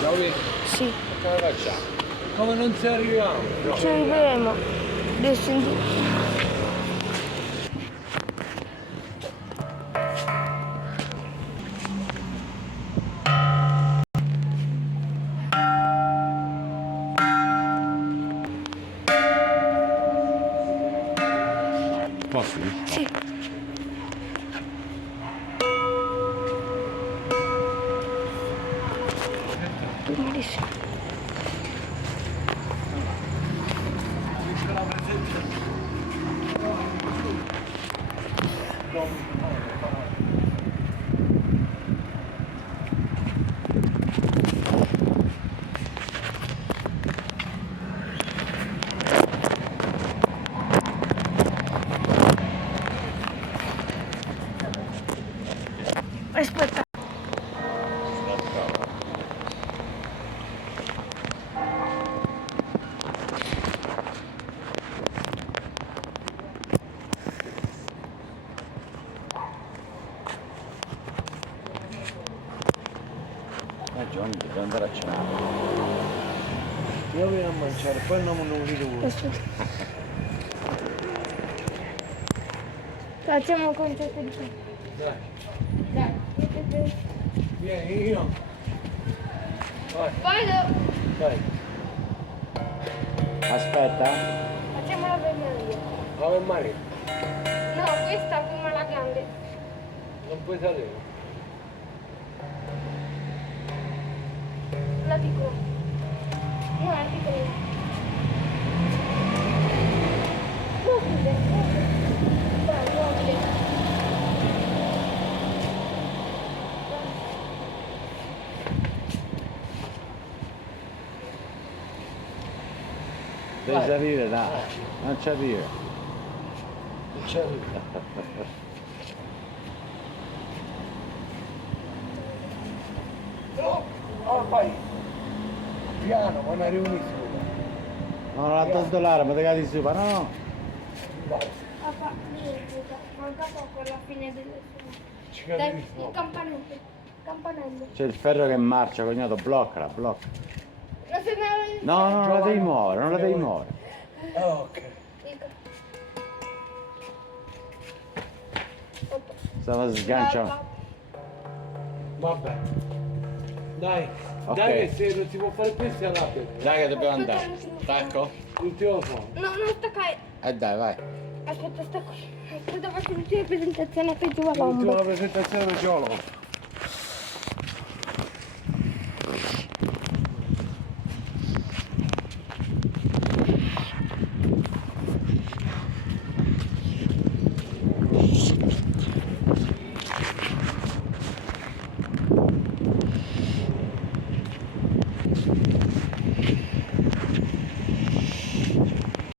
già vedi? Sì, Come facciamo? Come non ci arriviamo? No. ci arriveremo. Adesso in giù. Posso? Sì. Bellissimo. Aspetta. Giovanni, devi andare a cenare. Io vengo a mangiare, poi non vedo voi. Aspetta. Facciamo un concerto di qua. Dai, Dai, mettete. vieni io. Vai, Vado. dai. Aspetta. Facciamo la vermeria. Ave Maria, No, questa prima la grande. non puoi salire. La piccola. No, la piccola. Mobile, mobile. Dai, mobile. Devi salire, dai. Non ci arrivi. Non c'è No, vai. Piano, ma non arrivo nessuno. No, non la tontolare, ma te cadi su, ma no. Vai, Papà, manca poco alla fine delle ci Dai, cadi il campanello. Campanello. C'è il ferro che marcia, cognato, bloccala, blocca. Non se ne No, no, non la devi muovere, non la devi muovere. Ok. Stava sgancia. Vabbè. Dai, Ok. dai che se non si può fare più si arrabbia. Dai che dobbiamo andare. Stacco? L'ultimo suono. No, non staccare. Dai, vai. Aspetta, stacco. Aspetta, faccio l'ultima presentazione per giù all'ombra. L'ultima presentazione del geologo.